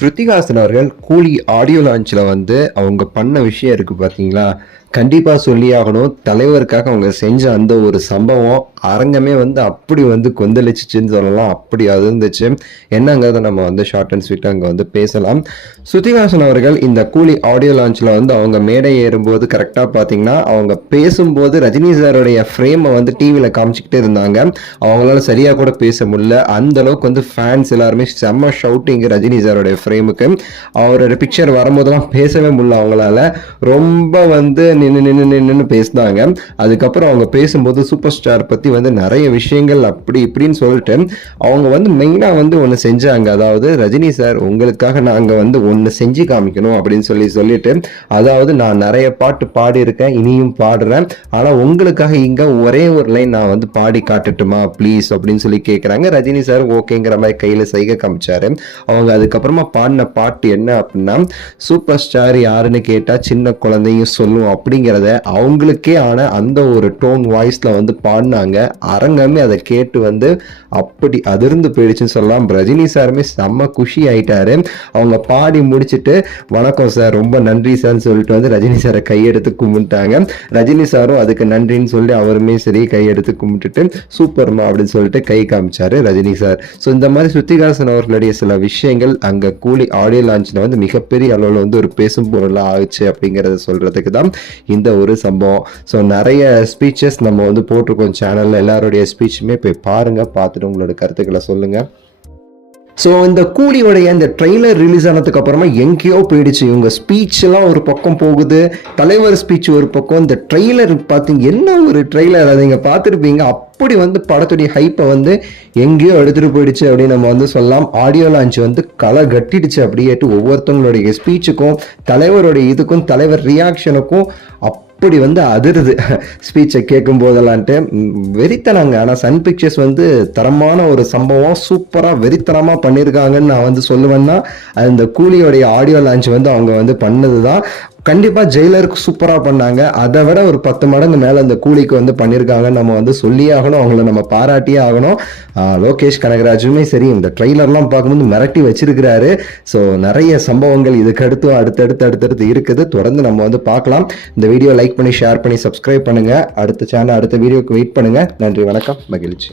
ஸ்ருதிஹாசன் அவர்கள் கூலி ஆடியோ லான்ச்சில் வந்து அவங்க பண்ண விஷயம் இருக்குது பார்த்தீங்களா, கண்டிப்பாக சொல்லி ஆகணும். தலைவருக்காக அவங்க செஞ்ச அந்த ஒரு சம்பவம் அரங்கமே வந்து அப்படி வந்து கொந்தளிச்சிச்சுன்னு சொல்லலாம். அப்படி அது இருந்துச்சு. என்னங்கிறத நம்ம வந்து ஷார்ட் அண்ட் ஸ்வீட்டாக அங்கே வந்து பேசலாம். ஸ்ருதிஹாசன் அவர்கள் இந்த கூலி ஆடியோ லான்ச்சில் வந்து அவங்க மேடை ஏறும்போது கரெக்டாக பார்த்தீங்கன்னா, அவங்க பேசும்போது ரஜினி சாருடைய ஃப்ரேமை வந்து டிவியில் காமிச்சிக்கிட்டே இருந்தாங்க. அவங்களால சரியாக கூட பேச முடியல. அந்த அளவுக்கு வந்து ஃபேன்ஸ் எல்லாருமே செம்ம ஷவுட்டிங் ரஜினி சாருடைய ஃப்ரேமுக்கு. அவரோட பிக்சர் வரும்போதெல்லாம் பேசவே முடியல அவங்களால. ரொம்ப வந்து நின்று பேசினாங்க. அதுக்கப்புறம் அவங்க பேசும்போது சூப்பர் ஸ்டார் பற்றி வந்து நிறைய விஷயங்கள் அப்படி இப்படின்னு சொல்லிட்டு அவங்க வந்து மெயினாக வந்து ஒன்று செஞ்சாங்க. அதாவது ரஜினி சார் உங்களுக்காக நாங்கள் வந்து ஒன்று செஞ்சு காமிக்கணும் அப்படின்னு சொல்லிட்டு, அதாவது நான் நிறைய பாட்டு பாடியிருக்கேன், இனியும் பாடுறேன், ஆனால் உங்களுக்காக இங்கே ஒரே ஒரு லைன் நான் வந்து பாடி காட்டட்டுமா ப்ளீஸ் அப்படின்னு சொல்லி கேட்குறாங்க. ரஜினி சார் ஓகேங்கிற மாதிரி கையில் சைகை காமிச்சாரு. அவங்க அதுக்கப்புறமா பாடின பாட்டு என்ன அப்படின்னா, சூப்பர் ஸ்டார் யாருன்னு கேட்டால் சின்ன குழந்தையும் சொல்லும் அப்படிங்கிறத அவங்களுக்கே ஆன அந்த ஒரு டோன் வாய்ஸ்ல வந்து பாடினாங்க. அரங்கமே அதை கேட்டு வந்து அப்படி அதிர்ந்து போயிடுச்சுன்னு சொல்லலாம். ரஜினி சாருமே செம்ம குஷி ஆயிட்டாரு. அவங்க பாடி முடிச்சுட்டு வணக்கம் சார், ரொம்ப நன்றி சார்னு சொல்லிட்டு வந்து ரஜினி சாரை கையெடுத்து கும்பிட்டாங்க. ரஜினி சாரும் அதுக்கு நன்றின்னு சொல்லி அவருமே சரி கையெடுத்து கும்பிட்டுட்டு சூப்பர்மா அப்படின்னு சொல்லிட்டு கை காமிச்சாரு ரஜினி சார். ஸோ இந்த மாதிரி ஸ்ருதிஹாசன் அவர்களுடைய சில விஷயங்கள் அங்கே கூலி ஆடியோ லான்ச்சில் வந்து மிகப்பெரிய அளவில் வந்து ஒரு பேசும் பொருளாக ஆச்சு அப்படிங்கிறத சொல்றதுக்கு தான் இந்த ஒரு சம்பவம். ஸோ நிறைய ஸ்பீச்சஸ் நம்ம வந்து போட்டிருக்கோம் சேனலில். எல்லாருடைய ஸ்பீச்சுமே போய் பாருங்கள், பார்த்துட்டு உங்களோட கருத்துக்களை சொல்லுங்கள். ஸோ இந்த கூலியோடைய இந்த ட்ரெய்லர் ரிலீஸ் ஆனதுக்கு அப்புறமா எங்கேயோ போயிடுச்சு. இவங்க ஸ்பீச் எல்லாம் ஒரு பக்கம் போகுது, தலைவர் ஸ்பீச் ஒரு பக்கம். இந்த ட்ரெய்லர் பார்த்தீங்க, என்ன ஒரு ட்ரெய்லர், அதை நீங்கள் பார்த்துருப்பீங்க. அப்படி வந்து படத்துடைய ஹைப்பை வந்து எங்கேயோ எடுத்துகிட்டு போயிடுச்சு அப்படின்னு நம்ம வந்து சொல்லலாம். ஆடியோ லான்ச் வந்து களை கட்டிடுச்சு. அப்படியேட்டு ஒவ்வொருத்தவங்களுடைய ஸ்பீச்சுக்கும் தலைவருடைய இதுக்கும் தலைவர் ரியாக்ஷனுக்கும் அப்படி வந்து அதிருது ஸ்பீச்சை கேட்கும் போதெல்லான்ட்டு வெறித்தனாங்க. ஆனால் சன் பிக்சர்ஸ் வந்து தரமான ஒரு சம்பவம் சூப்பராக வெறித்தனமாக பண்ணியிருக்காங்கன்னு நான் வந்து சொல்லுவேன்னா, அந்த கூலியோடைய ஆடியோ லான்ச் வந்து அவங்க வந்து பண்ணது தான். கண்டிப்பாக ஜெயிலருக்கு சூப்பராக பண்ணாங்க. அதை விட ஒரு 10 மடங்கு மேலே அந்த கூலிக்கு வந்து பண்ணியிருக்காங்கன்னு நம்ம வந்து சொல்லியே ஆகணும், அவங்கள நம்ம பாராட்டியே ஆகணும். லோகேஷ் கனகராஜுமே சரி இந்த ட்ரெய்லர்லாம் பார்க்கும்போது மிரட்டி வச்சிருக்கிறாரு. ஸோ நிறைய சம்பவங்கள் இதுக்கு அடுத்தடுத்து இருக்குது. தொடர்ந்து நம்ம வந்து பார்க்கலாம். இந்த வீடியோ லைக் பண்ணி ஷேர் பண்ணி சப்ஸ்கிரைப் பண்ணுங்கள். அடுத்த வீடியோக்கு வெயிட் பண்ணுங்கள். நன்றி, வணக்கம், மகிழ்ச்சி.